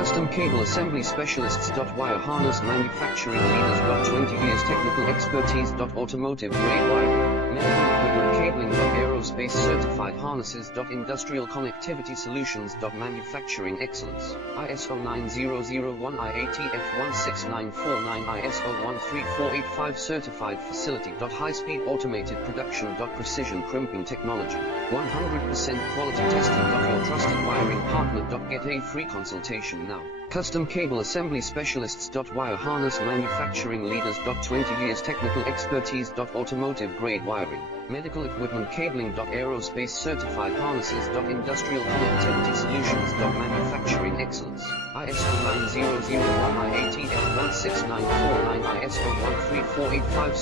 Custom Cable Assembly Specialists. Wire Harness Manufacturing Leaders. 20 years Technical Expertise. Automotive Grade Wiring, Medical Equipment Cabling. Aerospace Certified Harnesses. Industrial Connectivity Solutions. Manufacturing Excellence, ISO 9001 IATF 16949 ISO 13485 Certified Facility. High-speed automated production. Precision crimping technology, 100% quality testing. Your trusted wiring partner. Get a free consultation now. Custom Cable Assembly Specialists. Wire Harness Manufacturing Leaders. 20 years Technical Expertise. Automotive Grade Wiring, Medical Equipment Cabling. Aerospace Certified Harnesses. Industrial Connectivity Solutions. Manufacturing Excellence, ISO 9001 IATF 16949 ISO 13485